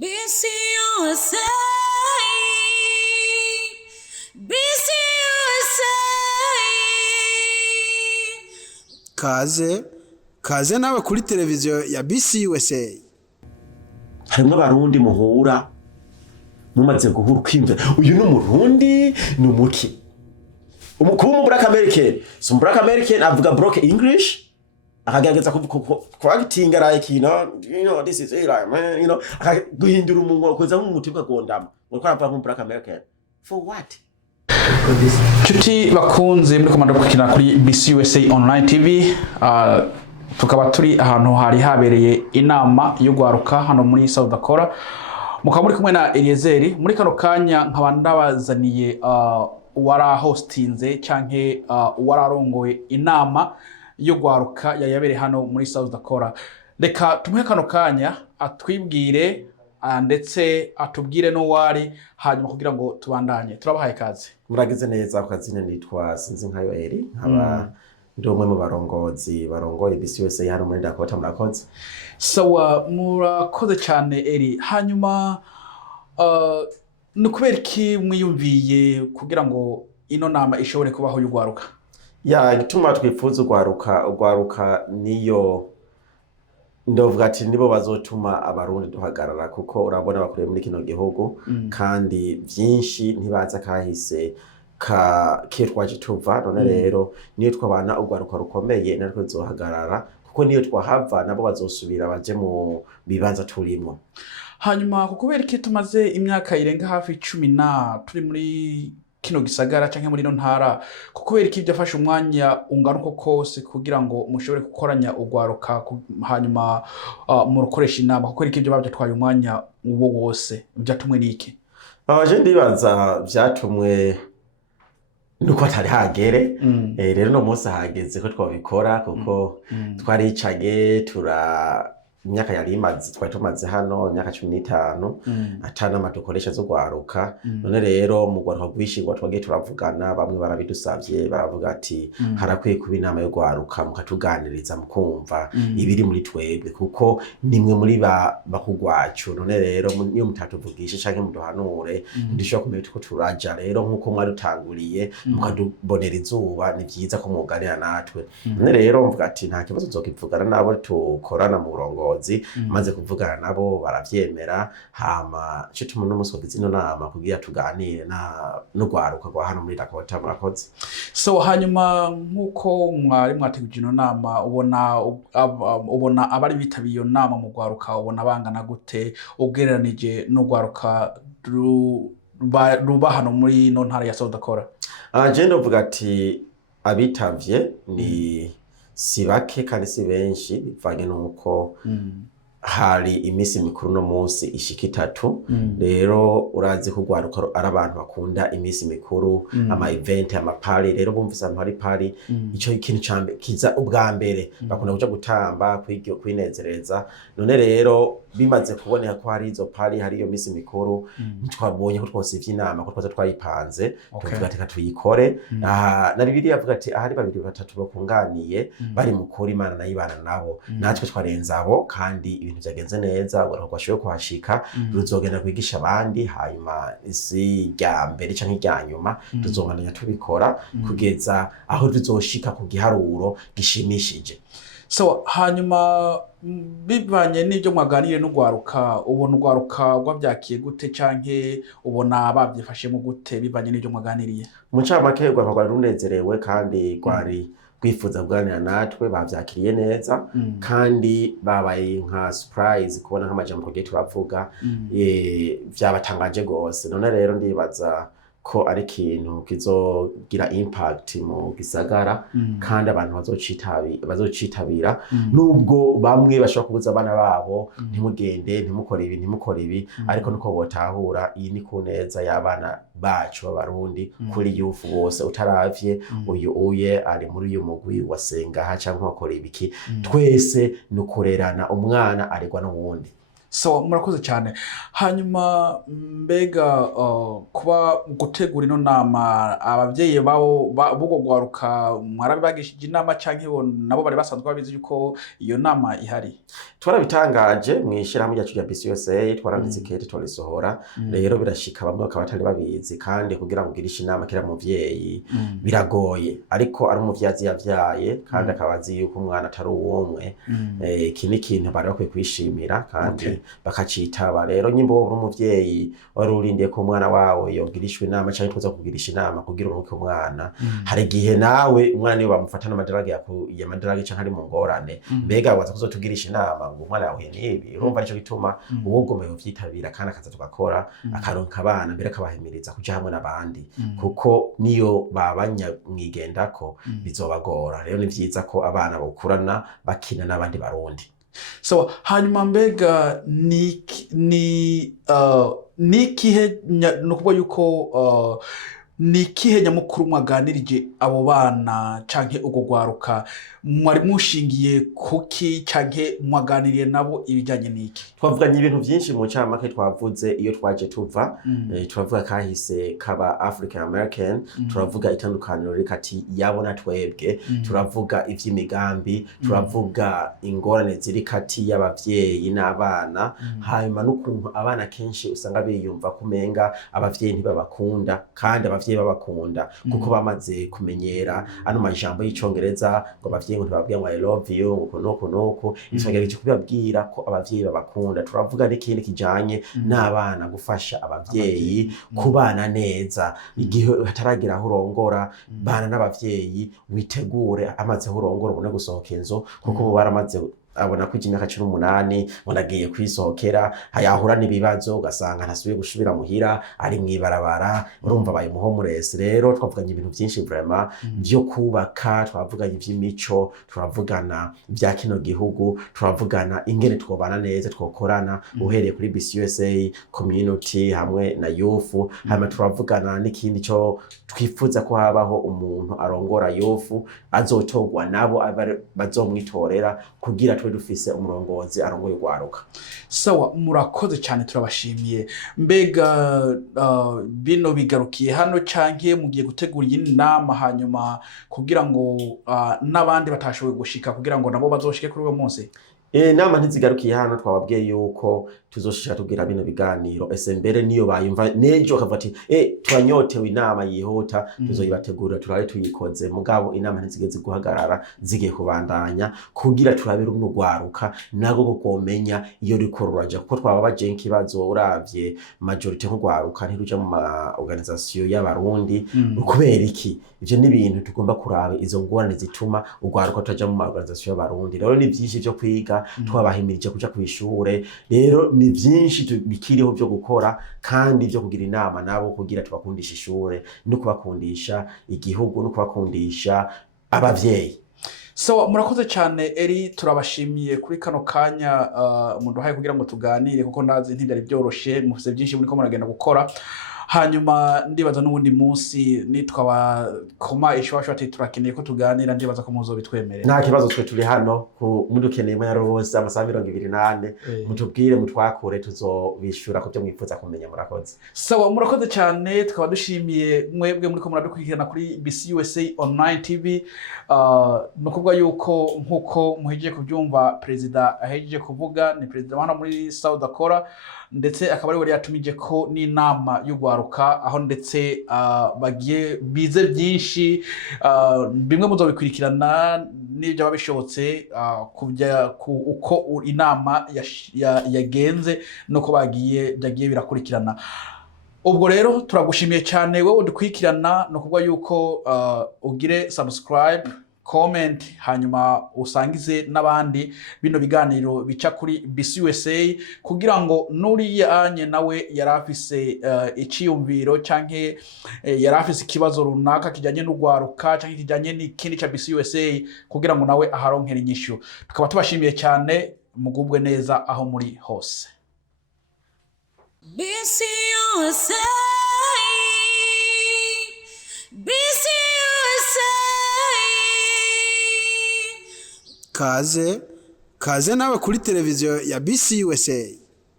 BCUSA, BCUSA. Kaze nawe kuri televiziyo ya BCUSA. Harimwo abarundi muhura mumaze guhura kwimva uyu ni umurundi ni umuki umukuru mu Black American so Black American avuga broken English akagerageza kuagitinga like this is like man guhindura umunwa koza nk'umutima gondama uko arapfa mu Black American for what. Chuti bakunze muri komanda gukina kuri BCUSA online TV tukaba turi ahantu hari habereye inama yo gwaruka hano muri South Dakota mukaba muri kumwe na Eliezeri muri kano kanya nkabandabazaniye wara hostinze cyanke wararongoye inama yo gwaruka yabereye hano muri South Dakota. Reka tumuhe kano kanya atwibwire ndetse atubwire no wari hanyuma kugira ngo tubandanye. Turabahaye kaze. Muragize neza akazina nitwa sinzi nkayo Eri nkaba ndi umwe mu barongozi barongoye BCUSA hano muri Dakota. Murakoze. So murakoze cyane Eri. Hanyuma nukubera iki mwiyumviye kugira ngo ino nama ishobore kubaho y'ugwaruka? Ya gituma twifuza ugwaruka niyo ndovuga ati nibo bazotuma abarundi duhagarara kuko urabona bakuriye muri kino gihugu kandi byinshi ntibaza kahise kitwaje tuva none rero niyo twabana ugwaruka rukomeye natwe zohagarara kuko niyo twahava nabo bazosubira baje mu bibanza turimo. Hanyuma kukubera iki tumaze imyaka irenga hafi 10 turi muri kino gisagara canke muri no ntara kukubera iki byafashe umwanya ungana uko kose kugira ngo mushobore gukoranya ugwaruka hanyuma mu rukoresha inama kukubera iki byo babyatwaye umwanya uwo wose byatumwe niki? Je ndibaza byatumwe nuko atari hagere rero no munsi hageze ko twabikora kuko twaricage imyaka yari imaze twari tumaze hano imyaka 15 atana amadukoresha zo gwaruka none rero mu gwaruka gwishirwa twagiye turavugana bamwe barabidusavye baravuga ati harakwiye kuba inama yo gwaruka mukatuganiriza mukumva ibiri muri twebwe kuko nimwe muri bakugwacu none rero niyo mutatuvugisha canke muduhanure ndishobora kumenya ko turaja rero nkuko mwari utanguriye mukadubonera izuba ni byiza ko muganira natwe none rero mvuga ati nta kibazo zokivugana nabo tukorana mu burongo maze kuvugana nabo baravyemera hama cyo tumuntu n'umusogizi no nama kugira tuganire no gwaruka gwa hano muri Dakota. Murakoze. So hanyuma nkuko mwari mwateguje no nama ubona abari bitabiye iyo nama mu gwaruka ubona bangana gute ugereranije no gwaruka ruba hano muri no ntara ya South Dakota? Je ndovuga ati abitavye ni si bake kandi si benshi bivanye nuko hari imisi mikuru no munsi ishika 3 rero urazi ko gwaruka ari abantu bakunda imisi mikuru ama event ama party rero bumvise abantu hari party ico ikintu cambe kiza ubwa mbere bakunda kuja gutamba kwinezereza none rero bimaze kuboneka ko hari izo party hari iyo misi mikuru twabonye ko twose ivy'inama ko twaza twayipanze tuvuga ati tuyikore na Bibiliya avuga ati ahari 2-3 bakunganiye bari mukuru Imana nayibana nabo natwe twarenza abo kandi ibintu byagenze neza baragwashoye kuhashika ruzogenda kwigisha abandi hanyuma isi rya mbere canke rya nyuma tuzongandanya tubikora kugeza aho tuzoshika ku giharuro gishimishije. So hanyuma bivanye n'ibyo mwaganiriye no gwaruka ubona ugwaruka gwabyakiye gute canke ubona babyifashe mu gute bivanye n'ibyo mwaganiriye? Mu camake gwa runezerewe kandi gwari kwifuza kuganira natwe bavyakiriye neza kandi babaye nka surprise kubona nk'amajambo kugiye turavuga vyabatangaje gose none rero ndibaza ko ari kintu kizogira impact mu gisagara kandi abantu bazocitabira nubwo bamwe bashobora kubuza abana babo ntimugende ntimukore ibi ariko nuko botahura iyi ni kuneza y'abana bacu b'abarundi kuri youth bose utaravye uye ari muri uyu mugwi wasenga ha canke wakora ibiki twese nukurerana umwana aregwa n'uwundi. So murakoze cyane hanyuma mbega kuba gutegura ino nama abavyeyi babo bugo gwaruka mwarabagishije inama canke nabo bari basanzwe babizi yuko iyo nama ihari twarabitangaje mwishirahamwe ryacu rya BCUSA twaranditse ikete twarisohora rero birashika bamwe bakaba batari babizi kandi kugira ngo ugirishe inama kira muvyeyi biragoye ariko ari umuvyazi yavyaye kandi akabazi yuko umwana atari uwumwe iki ni ikintu bari bakwiye kwishimira kandi bakacitaba rero nyimbo uri umuvyeyi wari urindiye ko umwana wawe yogirishwe inama canke tuza kugirisha inama kugira uruke umwana hari gihe nawe umwana niyo bamufatana amadrage ya madrage canke ari mu ngorane mbega waza kuzotugirisha inama ngo umwana yahuye n'ibi urumva nico gituma uwugomeye uvyitabira kandi akaza tugakora akaronka abana mbere akabahimiriza kuja hamwe n'abandi kuko niyo babanya mwigendako bizobagora rero ni vyiza ko abana bokurana bakina n'abandi barundi. So hanyuma mbega ni kihe nukuvuga yuko ni kihe nyamukuru mwaganirije abo bana canke ugo gwaruka mwari mushingiye kuki canke mwaganiriye nabo ibijanye n'iki twavuganye ibintu byinshi mu cyamake twavuze iyo twaje tuva turavuga kahise kaba African American turavuga itandukaniro rikati yabona twebwe turavuga ivy'imigambi turavuga ingorane ziri kati y'abavyeyi n'abana hanyuma n'ukuntu abana kenshi usanga biyumva kumenga abavyeyi ntibabakunda kandi abavyeyi babakunda kuko bamaze kumenyera ano majambo y'icongereza ngo abavyeyi ngo ntibabwiye ngo I love you ngo nuko isongereje kubabwira ko abavyeyi babakunda turavuga n'ikindi kijanye n'abana gufasha abavyeyi kubana neza igihe hataragira aho urongora bana n'abavyeyi witegure amaze aho urongora ubone gusohoka inzu kuko baramaze abona ko imyaka 18 wanagiye kwisohokera hayahura n'ibibazo ugasanga ntasubiye gushubira muhira ari mwibarabara urumva baye muhomurese rero twavuganye ibintu byinshi vraiment byo kubaka twavuganye ivy'imico turavugana bya kino gihugu turavugana ingene twobana neza twokorana uhereye kuri BCUSA community hamwe na youth hama turavugana n'ikindi cyo twifuza ko habaho umuntu arongora youth azotogwa nabo bazomwitorera kugira dufise umurongozi arongoye gwaruka. Sawa murakoze cyane turabashimiye mbega bino bigarukiye hano canke mugiye gutegura inama hanyuma kugira ngo nabandi batashoboye gushika kugira ngo nabo bazoshike kuri uwo munsi nama ntizigarukiye hano twababwiye yuko tuzoshika tugira bino biganiro ese mbere niyo bayumva nejo akavuga ati twanyotewe inama yihuta tuzoyibategura turare tuyikoze mugabo inama ntizigeze guhagarara zigiye kubandanya kugira turabira umugwaruka nago gukomenya iyo rikoruraje kuko twababaje ikibazo uravye majority nk'ugwaruka ntiruja mu organisation y'abarundi ukubera iki ivyo ni ibintu tugomba kuraba izo ngorane zituma ugwaruka tutaja mu organisation y'abarundi rero ni byinshi byo kwiga twabahimirije kuja kwishure rero ni byinshi bikiriho byo gukora kandi byo kugira inama nabo kugira tubakundisha ishure no kubakundisha igihugu no kubakundisha abavyeyi. So murakoze cyane eri turabashimiye kuri kano kanya umuntu haye kugira ngo tuganire kuko ndazi ntidari byoroshe mufise byinshi muri ko muragenda gukora hanyuma ndibaza n'ubundi munsi nitwaba koma ishwashwa ati turakeneye ko tuganira ndibaza ko muzo bitwemerera nta kibazo twe turi hano mudukeneye mu yarose amasaha 28 mutubwire mutwakure tuzobishura ko byo mwifuza kumenya murakoze. Sawa murakoze cyane twaba dushimiye mwebwe muri ko muradukurikirana kuri BCUSA online TV no kuvuga yuko nkuko muhejeje kubyumva president ahejeje kuvuga ni president hano muri South Dakota ndetse akaba ari we yatumije ko n'inama y'ugwaruka aho ndetse bagiye bize byinshi bimwe muzo bikurikirana n'ibyo babishobotse kujya uko inama yagenze no ko bagiye birakurikirana. Ubwo rero turagushimiye cyane wowe dukurikirana no kuvuga yuko ugire subscribe comment hanyuma usangize n'abandi bino biganiro bica kuri BCUSA kugira ngo nuriyanye nawe yarafise iciyumviro canke yarafise ikibazo runaka kijanye n'ugwaruka canke kijanye n'ikindi ca BCUSA kugira ngo nawe aharonkera inyishu. Tukaba tubashimiye cyane mugubwe neza aho muri hose. BCUSA kaze nawe kuri televiziyo ya BCUSA.